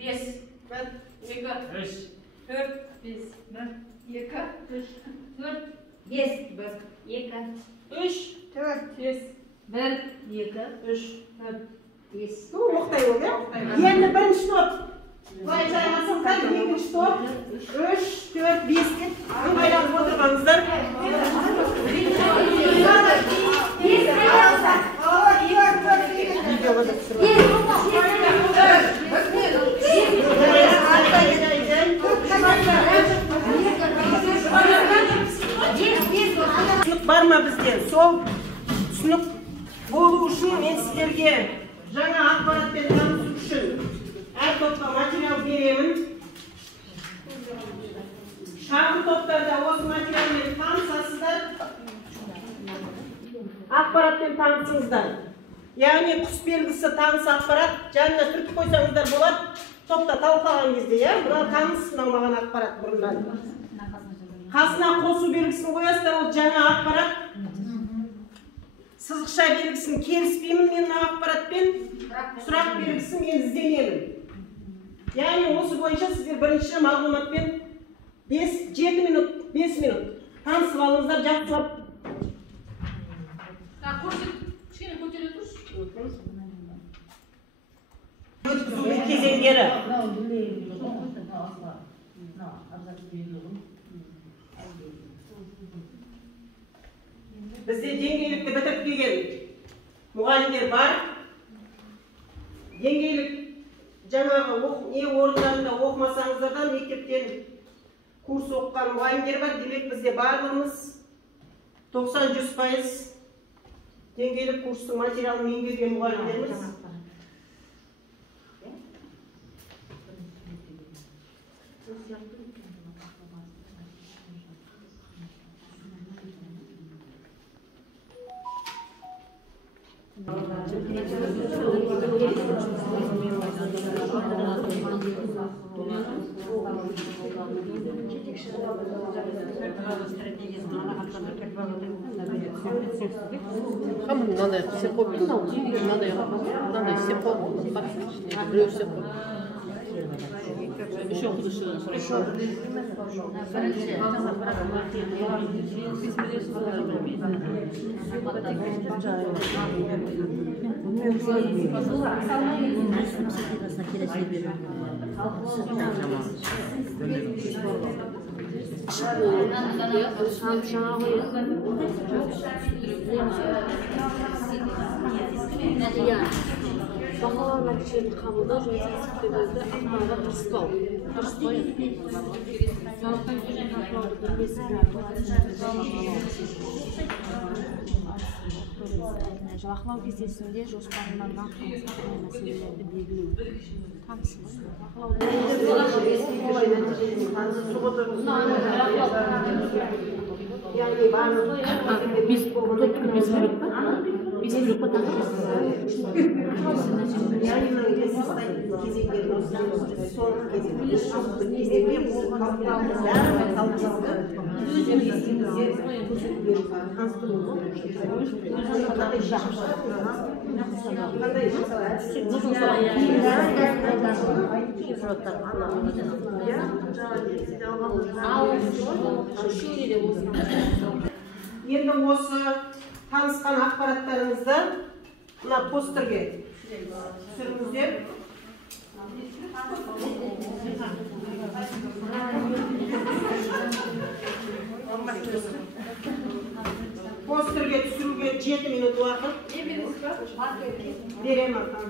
5, 2, 3, 4, 5, 2, 3, 4, 5, 2, 3, 4, 5, 1, 2, 3, 4, 5. Oqtay ol, ya? Endi birinchi not. Voy saymasanlar, ikkinchi top. 3, 4, 5 deb aylanib o'tirganingizlar. Түсінік бар ма бізде? Сол түсінік болу үшін мен сіздерге жаңа ақпаратпен танысу үшін әр топқа материал беремін. Шағын топтарда осы материалмен танысасыздар. Ақпаратпен танысыңыздар. Яғни құс белгісі таныс ақпарат жанына түртіп қойсаңыздар болады. Топта талқылаған кезде, я, бұлар таныс маған ақпарат бұрындан. Қасына қосу белгісін қоясыздар, ол жаңа ақпарат. Сызықша белгісін келіспеймін мен ақпаратпен, сұрақ белгісін мен ізденемін. Яғни осы бойынша сіздер бірінші мағлұматпен 7 минут, 5 минут танысып алыңыздар, жақсылап. Өткізу кезеңдері. Бізде деңгейлікті бітіріп келген мұғалімдер бар. Деңгейлік жаңағы не орындарында оқымасаңыздар да мектептен курс оқыған мұғалімдер бар. Демек бізде барлығымыз 90-100% деңгейлік курстың материалын меңгерген мұғалімдеріміз. Надо все копить, надо все копить, все еще хорошо. Бағалар нәтижелерін қабылдау және сәтсіздіктерді ақпаруға тырыспау. Бақылау кестесінде жоспарланған қылмыстық мәселелерді белгілеу. Енді осы танысқан ақпараттарыңызды мына постерге түсіріңіздер. Постерге түсіруге 7 минут уақыт. Берем артан.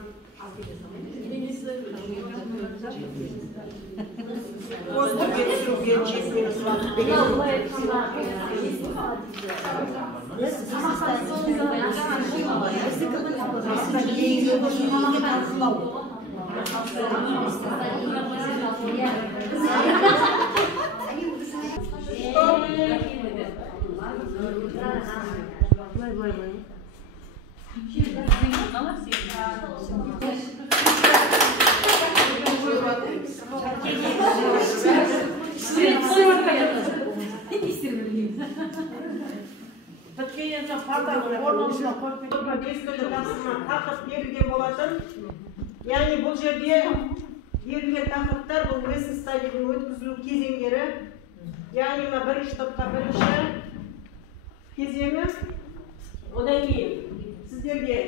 Постерге түсіруге 7 минут уақыт берем. Яғни бұл жерде Берілген тақырыптар бұл lesson study'дің өткізілу кезеңдері. Яғни мына бірінші топқа бірінші кезеңі, одан кейін сіздерге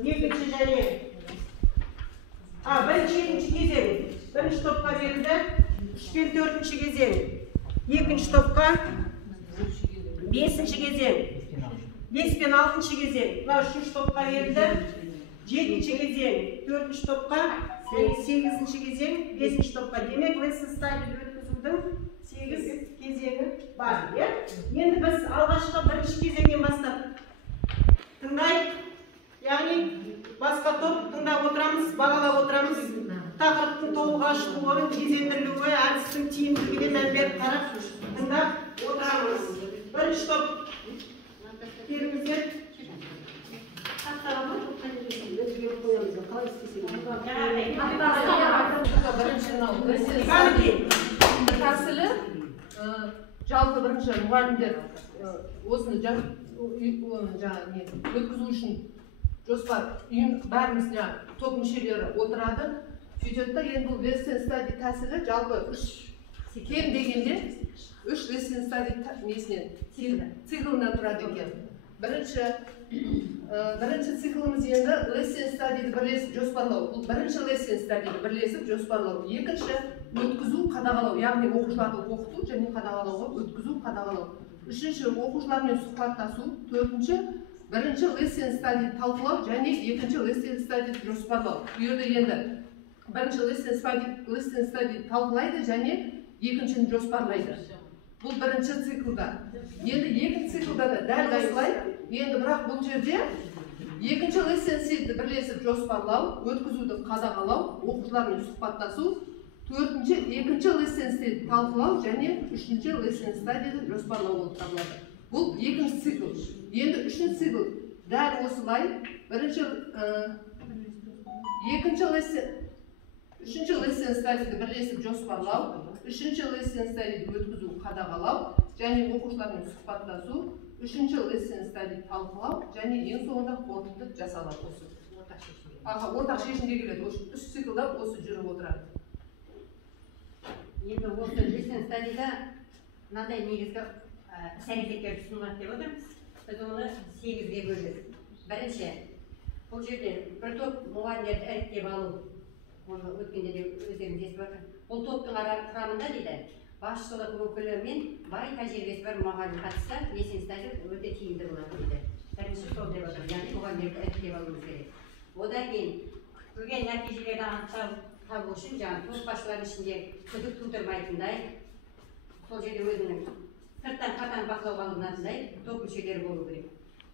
екінші және бірінші екінші кезең. Бірінші топқа берілді, 3 пен 4-ші кезең. Екінші топқа 5-ші кезең. 5 пен 6-ші кезең. Мына 3-ші топқа берілді, 7-ші кезең. 4-ші топқа 8-ші кезең, 5-ші топқа. Демек, lesson study өткізудің 8 кезеңі бар. Енді біз алғашқы бірінші кезеңнен бастап тыңдайық. Яғни басқа топ тыңдап отырамыз, бағалап отырамыз. Тақырыптың толық ашылуы, безендірілуі, әдістің тиімділігіне мән беріп қарап тыңдап отырамыз. Бірінші топ келіңіздер. Тәсілі жалпы бірінші мұғалімдер осыны өткізу үшін жоспар бәріміз топ мүшелері отырады. Сөйтеді де, енді бұл lesson study тәсілі жалпы кем дегенде 3 lesson study циклынан тұрады екен. Бірінші циклымыз енді lesson study'ді бірлесіп жоспарлау. Бұл бірінші lesson study'ді бірлесіп жоспарлау. Екінші өткізу, қадағалау, яғни оқушыларды оқыту және қадағалауға өткізу, қадағалау. Үшінші оқушылармен сұхбаттасу. Төртінші бірінші lesson study талқылау және екінші lesson study жоспарлау. Bu yerде енді бірінші lesson study талқылайды және екіншіні жоспарлайды. Бұл бірінші циклда. Енді екінші циклда да дәл осылай. Енді бірақ бұл жерде екінші lesson study'ді бірлесіп жоспарлау, өткізуді қадағалау, оқушылармен сұхбаттасу. Төртінші, екінші lesson study талқылау және үшінші lesson study'ді жоспарлау болып табылады. Бұл екінші цикл. Енді үшінші цикл дәл осылай. Үшінші lesson study'ді бірлесіп жоспарлау, үшінші lesson study'ді өткізу, қадағалау және оқушылармен сұхбаттасу, үшінші lesson study'ді талқылау және ең соңында қорытынды жасалады. Ортақ шешімге келеді. Үш циклда осы жүріп отырады. Енді осы lesson study'да мынандай негізгі іс-әрекеттер ұсынылады деп отырмыз. Біз оны 8-ге бөлдік. Бірінші, бұл жерде бір топ мұғалімдерді іріктеп алу. Оны өткенде де өздеріңіз естіп отыр. Бұл топтың құрамында дейді, басшылық өкілі мен бай тәжірибесі бар мұғалім қатысса, lesson study өте тиімді болады дейді. Бірінші сол деп отыр, яғни мұғалімдерді іріктеп алуымыз керек. Одан кейін күтілген нәтижелерді табу үшін жаңағы топ басшыларының ішінде күдік тудырмайтындай, сол жерде өзінің сырттан қатаң бақылауға алынатындай топ мүшелері болу керек.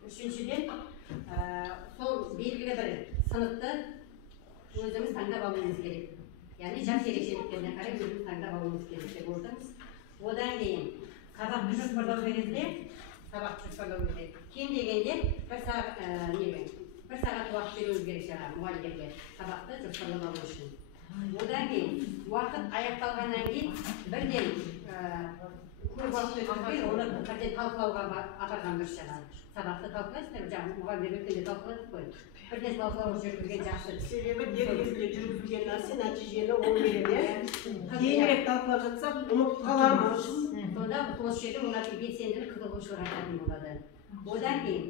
Үшіншіден, сол белгілі бір сыныпты өзіміз таңдап алуымыз керек. Яғни жас ерекшеліктеріне қарай өзіміз таңдап алуымыз керек деп отырмыз. Одан кейін сабақты жоспарлау кезінде кем дегенде бір сағат уақыт беруіміз керек жаңағы мұғалімдерге сабақты жоспарлап алу үшін. Одан кейін уақыт аяқталғаннан кейін бірден көп уақыт өткізбей, оны бірден талқылауға апарған дұрыс жаңағы. Сабақты талқылайсыздар, жаңағы мұғалімдер өткенде талқыладық қой. Бірден талқылауды жүргізген жақсы. Себебі дер кезінде жүргізілген нәрсе нәтижені оң береді. Кейінірек талқылап жатсақ, ұмытып қаламыз. Сонда осы жерде олардың белсенділік, қызығушылық артатын болады. Одан кейін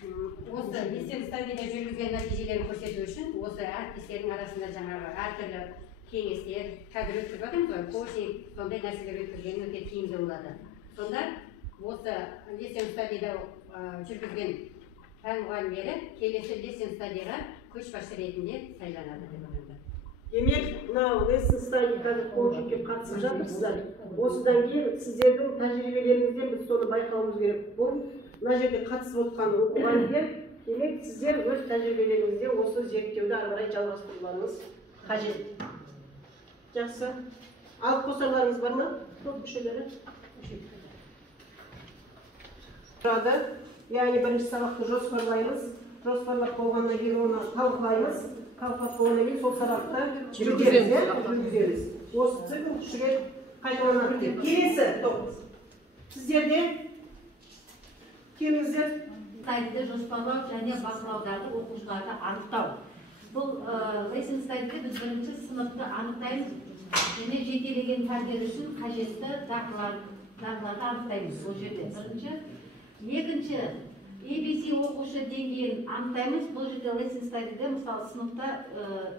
осы lesson study'да жүргізген нәтижелерін көрсету үшін осы әріптестердің арасында жаңағы әртүрлі кеңестер, қазір өткізіп жатырмыз ғой, коучинг, сондай нәрселер өткізген өте тиімді болады. Сонда осы lesson study'да жүргізген пән мұғалімдері келесі lesson study'ға көшбасшы ретінде сайланады деп отырмыз. Демек, мынау lesson study қазір коучингке қатысып жатырсыздар. Осыдан кейін сіздердің тәжірибелеріңізден біз соны байқауымыз керек. Бұл мына жерде қатысып отқан мұғалімдер, демек сіздер өз тәжірибелеріңізде осы зерттеуді ары қарай жалғастыруларыңыз қажет. Жақсы. Алып қосарларыңыз бар ма? Топ мүшелері. Тұрады. Яғни бірінші сабақты жоспарлаймыз. Жоспарлап болғаннан кейін оны талқылаймыз. Талқылап болғаннан кейін сол сабақты жүргіземіз. Осы цикл үш рет қайталанады. Келесі топ. Сіздерде келіңіздер. Study'ді жоспарлау және бақылаудағы оқушыларды анықтау. бұл lesson study'де біз бірінші сыныпты анықтаймыз және жетелеген тәрбие үшін қажетті дағдыларды анықтаймыз бұл жерде бірінші. Екінші, ABC оқушы деңгейін анықтаймыз. Бұл жерде lesson study'де мысалы сыныпта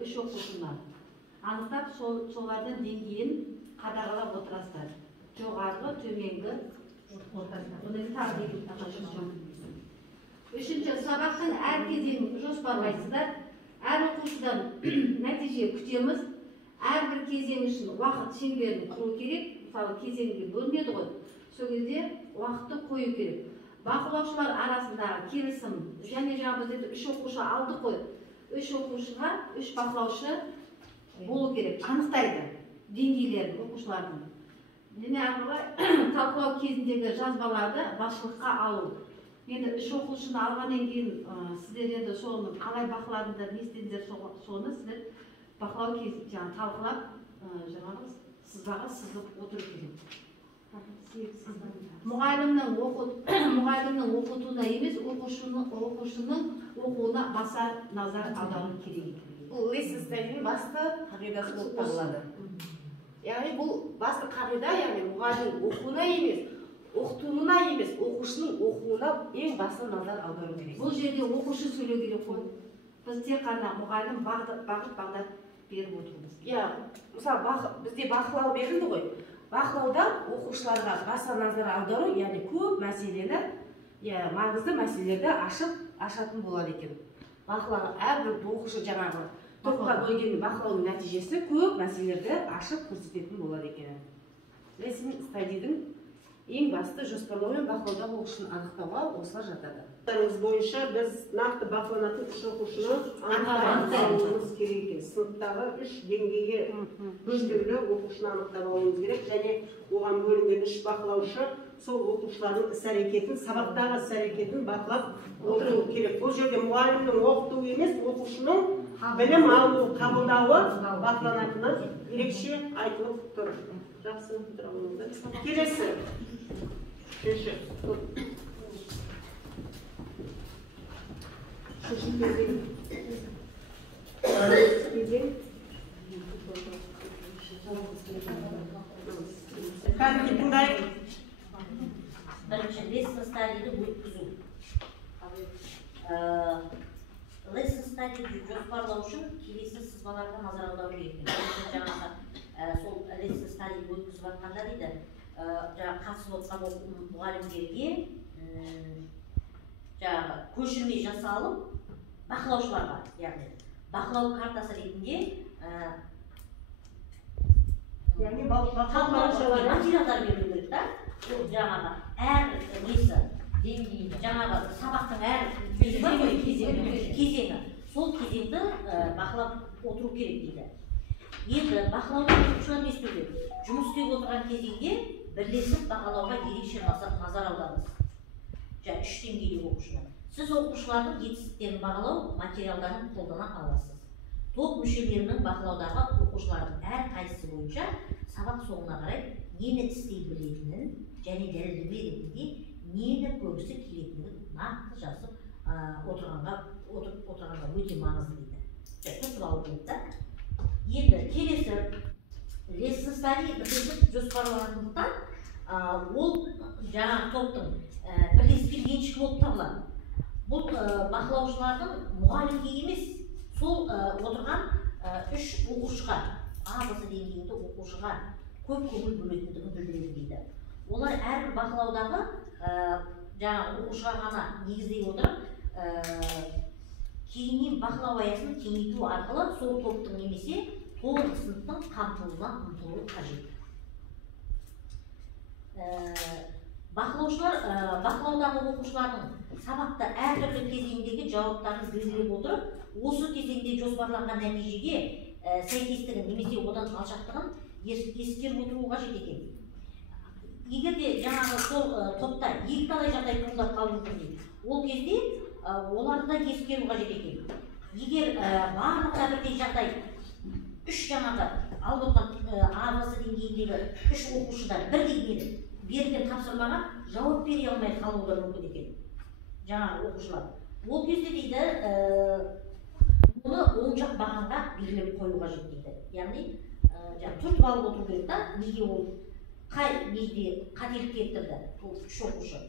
3 оқушыны анықтап, солардың деңгейін қадағалап отырасыздар. Жоғарғы, төменгі, Үшінші, сабақтың әр кезеңін жоспарлайсыздар. Әр оқушыдан нәтиже күтеміз. Әрбір кезең үшін уақыт шеңберін құру керек. Мысалы, кезеңге бөлінеді ғой. Сол кезде уақытты қою керек. Бақылаушылар арасындағы келісім және жаңа бізде 3 оқушы алдық қой. 3 оқушыға 3 бақылаушы болу керек. Анықтайды деңгейлерін оқушылардың. Және талқылау кезіндегі жазбаларды басшылыққа алу. Енді 3 оқушыны алғаннан кейін сіздер енді соны қалай бақыладыңдар, не істедіңдер, соны сіздер бақылау кезінде талқылап, жаңағы сызбаға сызып отыру керек. Мұғалімнің оқытуына емес, оқушының оқуына баса назар аудару керек. Бұл lesson study'nin басты қағидасы болып табылады. Яғни бұл басты қағида, яғни мұғалім оқуына емес, оқытуына емес, оқушының оқуына ең басты назар аудару керек. Бұл жерде оқушы сөйлеу керек қой. Біз тек қана мұғалім бағыт-бағдар беріп отырмыз. Мысалы, бізде бақылау берілді ғой. Бақылауда оқушыларға баса назар аудару, яғни көп мәселені, маңызды мәселелерді ашатын болады екен. Бақылау әрбір оқушы жаңағы топқа бөлген бақылаудың нәтижесі көп мәселелерді ашып көрсететін болады екен. Lesson study'дің ең басты жоспарлау мен бақылаудағы оқушыны анықтауға осылар жатады. Бойынша біз нақты бақыланатын 3 оқушыны анықтауымыз керек екен. Сыныптағы 3 деңгейге бөлінген оқушыны анықтап алуымыз керек, және оған бөлінген 3 бақылаушы сол оқушылардың іс-әрекетін, сабақтағы іс-әрекетін бақылап отыру керек. Бұл жерде мұғалімнің оқытуы емес, оқушының білім алуы, қабылдауы бақыланатыны ерекше айтылып тұр. Жақсы тұрғаныңыздар. Келесі. Үшінші кезең. Кәдімгі тыңдайық. Бірінші, lesson study'ді өткізу. Lesson study'ді жоспарлау үшін келесі сызбаларға назар аудару керек. Жаңағы сол lesson study'ді өткізіп жатқанда дейді, жаңағы қатысып отырған мұғалімдерге жаңағы көшірме жасалып, бақылаушыларға, яғни бақылау картасы ретінде материалдар беру керек та. Жаңағы әр несі, жаңағы сабақтың әр кезеңі, сол кезеңді бақылап отыру керек дейді. Енді бақылауда оқушылар не істеу керек? Жұмыс істеп отырған кезеңде бірлесіп бақылауға ерекше назар аударыңыз. Жаңа 3 деңгейлі оқушылар. Сіз оқушылардың жетістіктерін бағалау материалдарын қолдана аласыз. Топ мүшелерінің бақылаудағы оқушылардың әр қайсысы бойынша сабақ соңына қарай нені істей білетінін және дәлелдеме ретінде нені көргісі келетіндігін нақты жазып отырғанға өте маңызды дейді. Түсіп алу керек та. Енді келесі lesson study бірлесіп жоспарланғандықтан, ол жаңағы топтың бірлескен меншігі болып табылады. Бұл бақылаушылардың мұғалімге емес, сол отырған 3 оқушыға, А-басы деңгейінде оқушыға көп көңіл бөлетіндігін білдіреді дейді. Олар әрбір бақылаудағы жаңағы оқушыға ғана негіздей отырып, кейіннен бақылау аясын кеңейту арқылы сол топтың немесе толық сыныптың қамтылуына ұмтылу қажет. Бақылаушылар бақылаудағы оқушылардың сабақта әртүрлі кезеңдегі жауаптарын белгілеп отырып, осы кезеңде жоспарланған нәтижеге сәйкестігін немесе одан алшақтығын ескеріп отыру қажет екен. Егер де жаңағы сол топта екіталай жағдай туындап қалуы мүмкін, ол кезде оларды да ескеру қажет екен. Егер барлығына бірдей жағдай 3 жаңағы алып отырған А-басы деңгейіндегі 3 оқушыда бірдей берілген тапсырмаға жауап бере алмай қалуы мүмкін екен жаңағы оқушылар. Ол кезде дейді, оны оң жақ бағанға белгілеп қою қажет дейді. Яғни түртіп алып отыру керек та, неге ол қай неде қателік келтірді ол үш оқушы.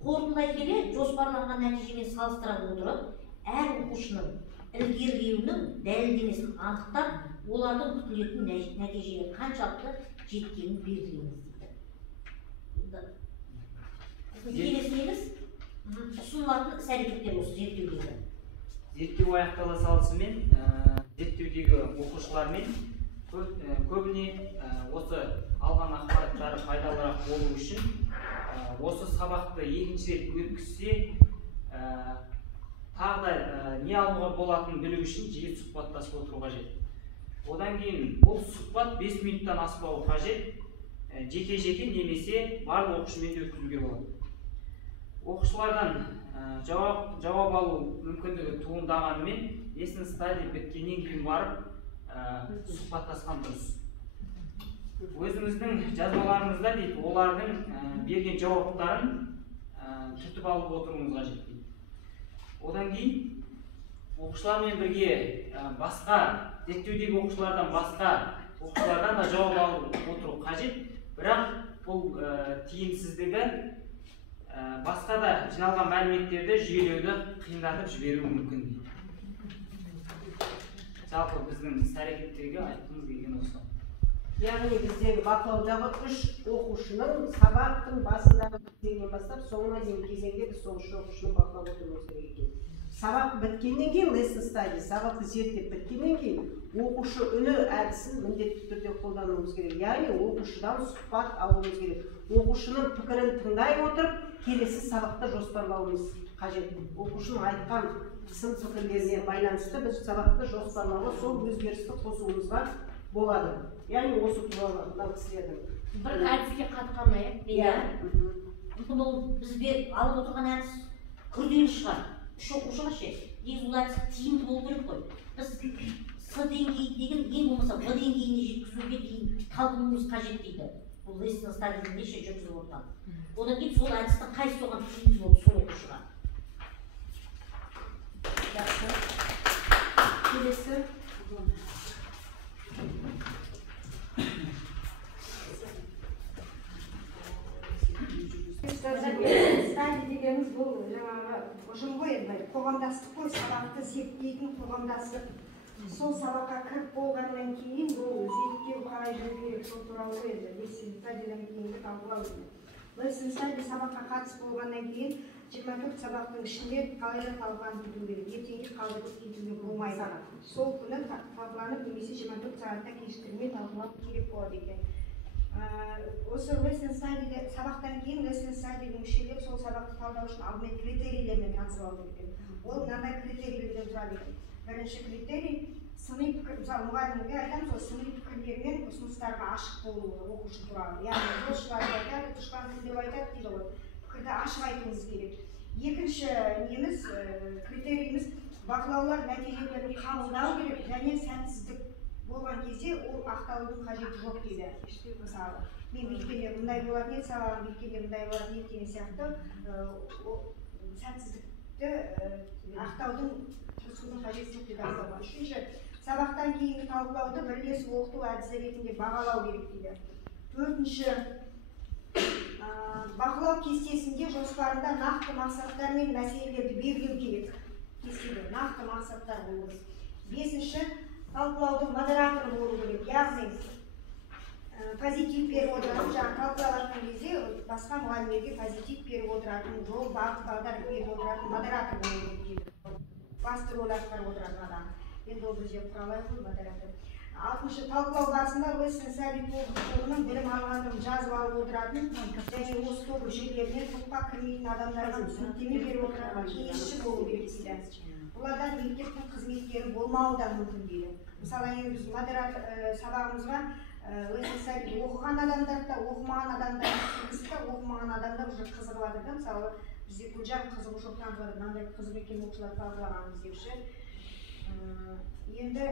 Қорытындылай келе жоспарланған нәтижемен салыстыра отырып, әр оқушының ілгерілеуінің дәлелдемесін анықтап, олардың күтілетін нәтижеге қаншалықты жеткенін белгілеңіз дейді. Келесі негіз ұсынылатын іс-әрекеттер осы зерттеудегі. Зерттеу аяқтала салысымен зерттеудегі оқушылармен көбіне осы алған ақпараттары пайдалырақ болу үшін осы сабақты екінші рет өткізсе тағы да не алуға болатынын білу үшін жиі сұхбаттасып отыру қажет. Одан кейін бұл сұхбат 5 минуттан аспауы қажет, жеке-жеке немесе барлық оқушымен де өткізуге болады. Оқушылардан жауап алу мүмкіндігі туындағанымен lesson study біткеннен кейін барып сұхбаттасқан дұрыс. Өзіңіздің жазбаларыңызда дейді, олардың берген жауаптарын түртіп алып отыруыңыз қажет дейді. Одан кейін оқушылармен бірге басқа зерттеудегі оқушылардан басқа оқушылардан да жауап алып отыру қажет, бірақ бұл тиімсіздігі басқа да жиналған мәліметтерді жүйелеуді қиындатып жіберуі мүмкін дейді. Жалпы біздің іс-әрекеттегі айтқымыз келген осы. Яғни біздегі бақылаудағы 3 оқушының сабақтың басындағы кезеңнен бастап соңына дейін кезеңде біз сол 3 оқушыны бақылап отыруымыз керек екен. Сабақ біткеннен кейін lesson study, сабақты зерттеп біткеннен кейін оқушы үні әдісін міндетті түрде қолдануымыз керек. Яғни оқушыдан сұхбат алуымыз керек. Оқушының пікірін тыңдай отырып, келесі сабақта жоспарлауымыз қажет. Оқушының айтқан сын пікірлеріне байланысты біз сабақты жоспарлауға сол өзгерісті қосуымызға болады. Яғни осы туралы мына кісілердің бір әдіске қатқан мүмкін ол бізге алып отырған әдіс күрделі шығар. Үш оқушыға ше, негізі бұл әдіс тиімді болу керек қой. Біз С деңгейі деген ең болмаса В деңгейіне жеткізуге дейін талпынуымыз қажет дейді. Бұл lesson study'дің неше жүргізіліп отырған. Одан кейін сол әдістің қайсысы оған тиімді болды сол оқушыға. Жақсы. келесі стадия дегеніміз бұл жаңағы ұжым ғой, енді қоғамдастық қой, сабақты зерттейтін қоғамдастық. Сол сабаққа кіріп болғаннан кейін бұл зерттеу қалай жүру керек, сол туралы ғой, енді lesson study'дан кейінгі талқылау. Lesson study сабаққа қатысып болғаннан кейін 24 сабақтың ішінде қалай талқыланып кету керек, ертеңге қалдырып кетуге болмайды. Сол күні талқыланып немесе 24 сағатта кешіктірмей талқылау керек болады екен. Осы lesson study'де сабақтан кейін lesson study'дің мүшелері сол сабақты талдау үшін алдымен критерийлермен танысып алу керек. Ол мынандай критерийлерден тұрады екен. Бірінші критерий сыни пікір, мысалы мұғалімге айтамыз, ол сыни пікірлер мен ұсыныстарға ашық болуы оқушы туралы. Яғни дос-шыларды айтады, дұшпан тіл деп айтады дейді ғой. Пікірді ашық айтуыңыз керек. Екінші неміз критерийіміз бақылаулар нәтижелерін қабылдау керек және сәтсіздік болған кезде ол ақталудың қажеті жоқ дейді. Мысалы, мен бүйткенде бұндай болатын еді, сабағым бүйткенде бұндай болатын еді деген сияқты сәтсіздікті ақтаудың тұрсудың қажеті жоқ деп айтылған. Үшінші, сабақтан кейінгі талқылауды бірлесіп оқыту әдісі ретінде бағалау керек дейді. Төртінші, бақылау кестесінде жоспарында нақты мақсаттар мен мәселелерді белгілеу керек. Кестеде нақты мақсаттар болуы. Бесінші, талқылаудың модераторы болу керек. Яғни позитив беріп отыратын, жаңа талқылаватқан кезде басқа мұғалімдерге позитив беріп отыратын, жол бағыт бағдар беріп отыратын модератор болу керек дейді. Басты рөл атқарып отыратын адам. Енді ол бізде құралай ғой модератор. Алтыншы, талқылау барысында lesson study тобының білім алғандығын жазып алып отыратын және осы топ мүшелеріне топқа кірмейтін адамдарға түсініктеме беріп отырған кеңесші болу керек дейді. Бұлардан мектептің қызметкері болмауы да мүмкін дейді. Мысалы, біз модератор сабағымызға lesson study оқыған адамдар да, оқымаған адамдар да, оқымаған адамдар уже қызығылады да. Мысалы, бізде Гүлжан қызығушылық танытады, мынандай қызық екен оқушылар талқылағанымыз депші. Енді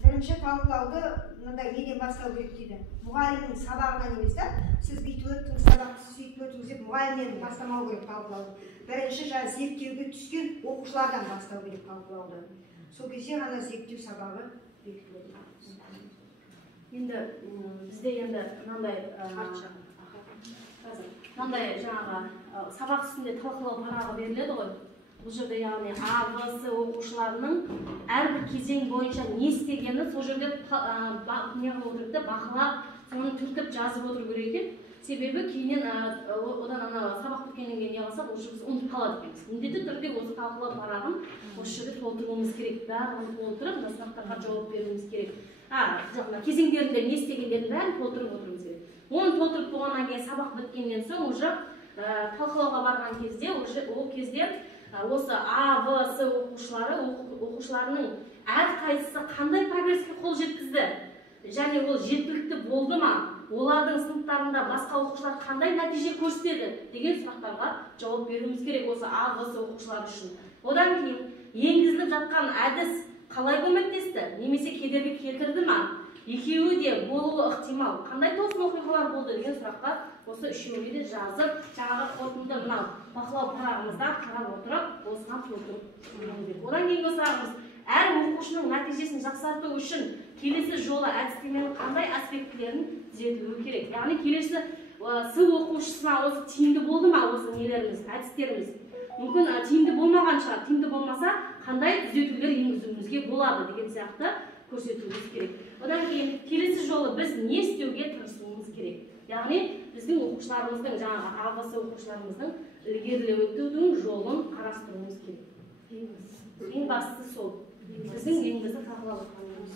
бірінші талқылауды мынандай неден бастау керек дейді. Мұғалімнің сабағынан емес та, сіз бүйтіп өттіңіз, сабақты сөйтіп өттіңіз деп мұғалімнен бастамау керек талқылауды. Бірінші зерттеуге түскен оқушылардан бастау керек талқылауды. сол кезде ғана зерттеу сабағы бекітіледі. Енді бізде енді мынандай жаңағы сабақ үстінде талқылау парағы беріледі ғой. Бұл жерде яғни А, В, С оқушыларының әрбір кезең бойынша не істегені сол жерде бақылап, соны түртіп жазып отыру керек екен. Себебі кейіннен одан сабақ біткеннен кейін не қылсақ, осы біз ұмытып қалады екенбіз. Міндетті түрде осы талқылау парағын осы жерде толтыруымыз керек. Барлығын толтырып, мына сұрақтарға жауап беруіміз керек. Кезеңдерінде не істегендерін бәрін толтырып отыруымыз керек. Оны толтырып болғаннан кейін сабақ біткеннен соң уже талқылауға барған кезде, ол кезде осы А, В, С оқушыларының әрқайсысы қандай прогресске қол жеткізді және ол жеткілікті болды ма, олардың сыныптарында басқа оқушылар қандай нәтиже көрсетеді деген сұрақтарға жауап беруіміз керек осы А, В, С оқушылар үшін. Одан кейін енгізіліп жатқан әдіс қалай көмектесті, немесе кедергі келтірді ма, екеуі де болуы ықтимал, қандай тосын оқиғалар болды деген сұраққа осы үшеуіне де жазып, жаңағы қорытынды мынау бақылау парағымызда қарап отырып, осыған толтырып қоюымыз керек. Одан кейінгі сұрағымыз, әр оқушының нәтижесін жақсарту үшін келесі жолы әдістеменің қандай аспектілерін түзетілуі керек. Яғни келесі С оқушысына осы тиімді болды ма осы нелеріміз, әдістеріміз? Мүмкін тиімді болмаған шығар, тиімді болмаса қандай түзетулер енгізуімізге болады деген сияқты көрсетуіміз керек. Одан кейін келесі жолы біз не істеуге тырысуымыз керек. Яғни біздің оқушыларымыздың, жаңағы А, В, С оқушыларымыздың ілгерілеудің жолын қарастыруымыз керек. Ең бастысы сол. Біздің еңбізді талқылап отырғанымыз.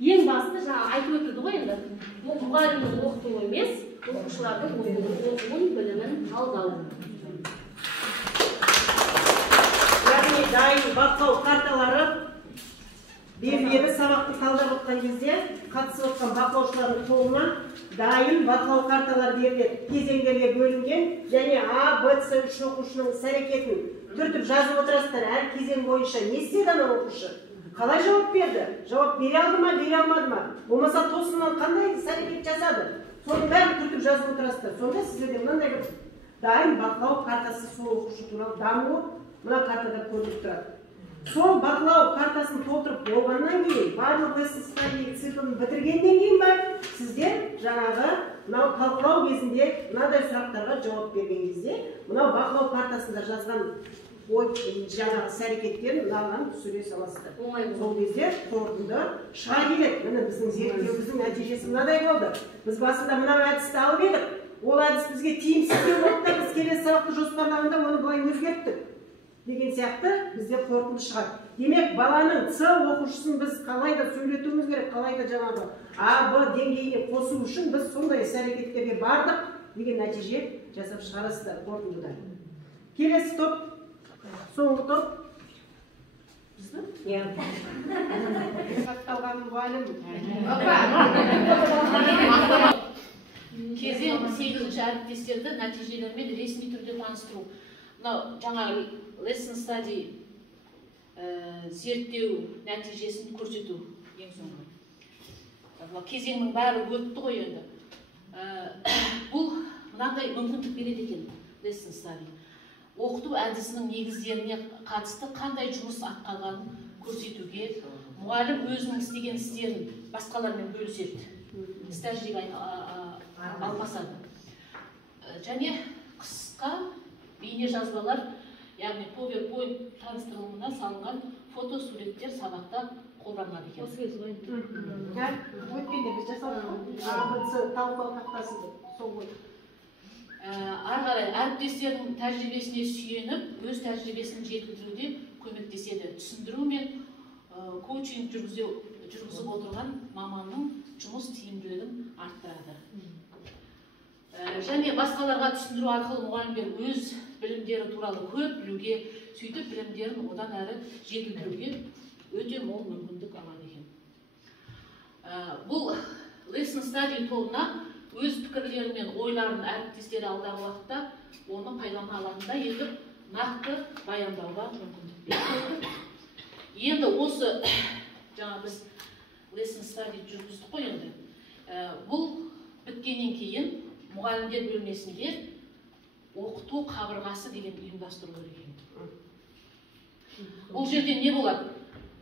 Ең басты жаңа айтып өтілді ғой енді. Мұғалімнің оқытуы емес, оқушылардың оқуын, білімін талдау. Яғни дайын бақылау карталары белгілі сабақты талдап отқан кезде қатысып отқан бақылаушылардың қолына дайын бақылау карталары беріледі. Кезеңдерге бөлінген және А, Б, С үш оқушының іс-әрекетін түртіп жазып отырасыздар. Әр кезең бойынша не істеді ана оқушы? Қалай жауап берді? Жауап бере алды ма, бере алмады ма? Болмаса тосыннан қандай іс-әрекет жасады? Соның бәрін түртіп жазып отырасыздар. Сонда сіздерде мынандай бір дайын бақылау картасы сол оқушы туралы дамуы мына картада көрініп тұрады. Сол бақылау картасын толтырып болғаннан кейін, барлық lesson циклын бітіргеннен кейін бар, сіздер жаңағы мынау талқылау кезінде мынадай сұрақтарға жауап берген кезде, мынау бақылау картасында жазған жаңағы іс-әрекеттерін мынаған түсіре саласыздар. Сол кезде қорытынды шыға келеді. Міне біздің зерттеуіміздің нәтижесі мынадай болды. Біз басында мынау әдісті алып едік. Ол әдіс бізге тиімсіз болды да біз келесі сабақты жоспарлағанда оны былай өзгерттік деген сияқты бізде қорытынды шығады. Демек, баланың С оқушысын біз қалайда сөйлетуіміз керек, қалайда жаңағы А, Б деңгейіне қосу үшін біз сондай іс-әрекеттерге бардық деген нәтиже жасап шығарасыздар қорытындыда. Келесі топ, соңғы топ. Жатталған мұғалім. Кезең 8-ші әріптестерді нәтижелермен ресми түрде таныстыру. Мынау жаңа lesson study зерттеу нәтижесін көрсету ең соңғы. Кезеңнің бәрі өтті ғой енді. Бұл мынандай мүмкіндік береді екен lesson study. Оқыту әдісінің негіздеріне қатысты қандай жұмыс атқарғанын көрсетуге, мұғалім өзінің істеген істерін басқалармен бөліседі. Іс-тәжірибе алмасады. Және қысқа бейне жазбалар, яғни PowerPoint таныстырылымына салынған фотосуреттер сабақта қолданылады екен. Өткенде біз жасадық талқылау тақтасында сол ғой. Ары қарай әріптестердің тәжірибесіне сүйеніп, өз тәжірибесін жетілдіруде көмектеседі. Түсіндіру мен коучинг жүргізіп отырған маманның жұмыс тиімділігін арттырады. Және басқаларға түсіндіру арқылы мұғалімдер өз білімдері туралы көп білуге, сөйтіп білімдерін одан әрі жетілдіруге өте мол мүмкіндік алады екен. Бұл lesson study тобына өз пікірлері мен ойларын әріптестері алдағы уақытта оны пайдалана алатындай етіп нақты баяндауға мүмкіндік береді. Енді осы жаңа біз lesson study жүргіздік қой енді. Бұл біткеннен кейін мұғалімдер бөлмесінде оқыту қабырғасы деген ұйымдастыру керек. Бұл жерде не болады?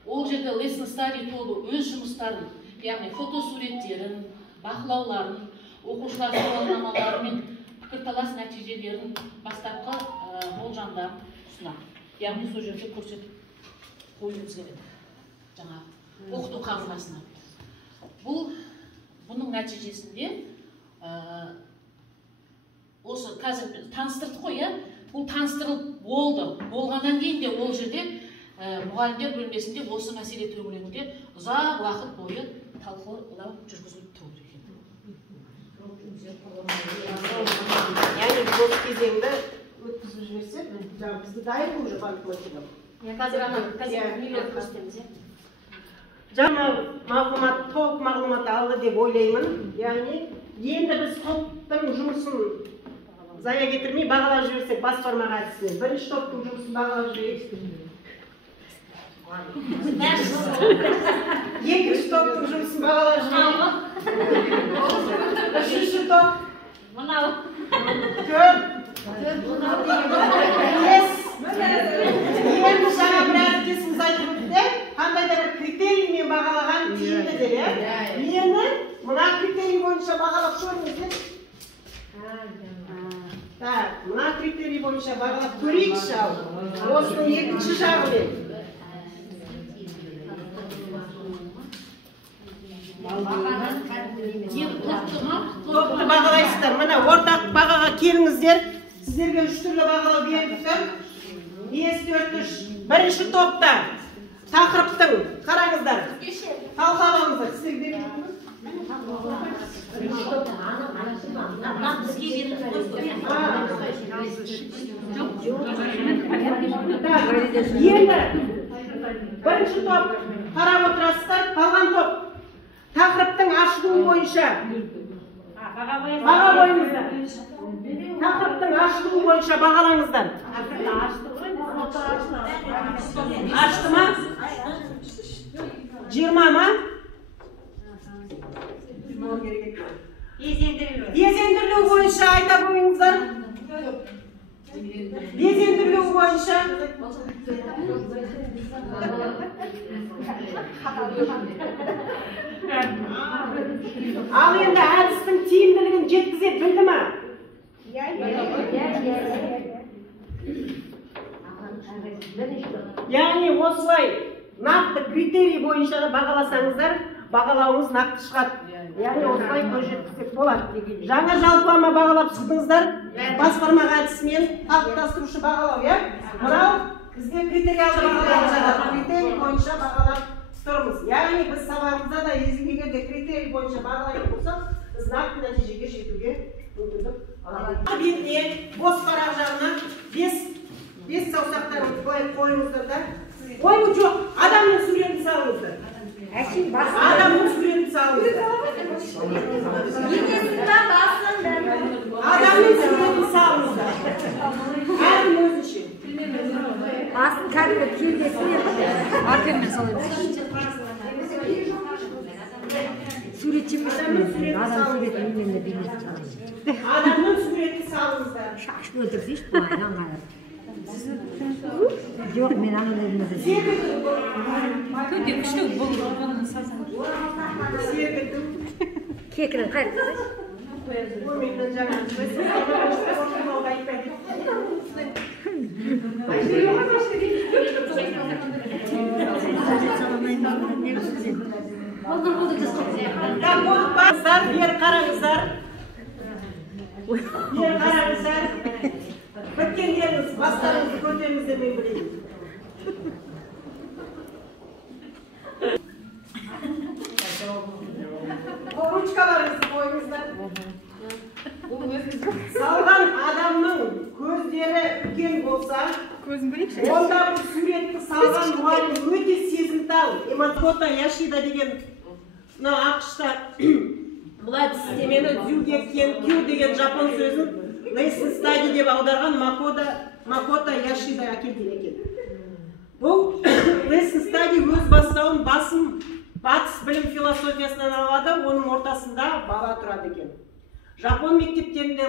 ол жерде lesson study тобы өз жұмыстарын, яғни фотосуреттерін, бақылауларын, оқушылар сауалнамалары мен пікірталас нәтижелерін, бастапқы болжамдарын ұсынады. Яғни сол жерде көрсетіп қоюымыз керек. Жаңағы оқыту қағидасына. Бұның нәтижесінде осы қазір таныстырдық қой, бұл таныстырылып болды. Болғаннан кейін де ол жерде мұғалімдер бөлмесінде осы мәселе төңірегінде ұзақ уақыт бойы талқылау жүргізіліп тұру екен. Яғни бұл кезеңді өткізіп жіберсек, бізді дайын уже барлық материал. Қазір нелер көрсетеміз, Жаңа мағлұмат, толық мағлұмат алды деп ойлаймын. Яғни енді біз топтың жұмысын зая кетірмей бағалап жіберсек басқармаға әдісімен. Бірінші топтың жұмысын бағалап жіберейік. Екінші топтың жұмысын бағалап жіберейік. Үшінші топ. Төрт. Енді жаңа бір әріптесіміз айтып өтті, қандай да бір критериймен бағалаған тиімдідер, Мені мына критерий бойынша бағалап көріңіздер. Мына критерий бойынша бағалап көрейікші ал. Осының екінші жағымен. Топты бағалайсыздар. Мына ортақ бағаға келіңіздер. Сіздерге 3 түрлі бағалау беріп тұр. 5-4-3. Бірінші топта тақырыптың, қараңыздар. Талқылауыңыздар. Сіздер беріп тұрмыз. Енді бірінші топ қарап отырасыздар. Қалған топ тақырыптың ашылуы бойынша баға қойыңыздар. Тақырыптың ашылуы бойынша бағалаңыздар. Ашты ма? 20 ма? Безендірілу бойынша айта қойыңыздар. Безендірілу бойынша ал енді әдістің тиімділігін жеткізе білді ма? Яғни осылай нақты критерий бойынша бағаласаңыздар, бағалауыңыз нақты шығады. Яғни осылай көз жеткізсек болады. Жаңа жалпылама бағалап шықтыңыздар, басқармаға әдісімен қалыптастырушы бағалау, мынау бізге критериалды бағалау жатады. Критерий бойынша бағалап тұрмыз. Яғни біз сабағымызда да егерде критерий бойынша бағалайтын болсақ, біз нақты нәтижеге жетуге мүмкіндік аламыз. Бетіне, бос парақ жағына 5 саусақтарыңызды былай қойыңыздар да. Ою жоқ, адамның суретін салыңыздар. Адамның суретін салыңыздар. Адамның суретін салыңыздар. Әркім өзінше. Басын кәдімгі келдесіне арканмен салаймыз. Адамның суретін салыңыздар. Шашын өлтірсейші бұл айдан қайыр. Жоқ, мен анадайымды Төте күшті бұл кекірін қайыр. Ойменен жаңа бері қараңыздар. Бері қараңыздар. Біткендеріңіз, бастарыңызды көтеріңіздер, мен білейін. Ручкаларыңызды қойыңыздар. Салған адамның көздері үлкен болса, онда бұл суретті салған мұғалім өте сезімтал. Фото Яшида деген ақшта бұл әдістемені дзюге кенкю деген жапон сөзін lesson study деп аударған Макото Яшида әкелген екен. Бұл lesson study өз бастауын батыс білім философиясынан алады, оның ортасында бала тұрады екен. Жапон мектептерінде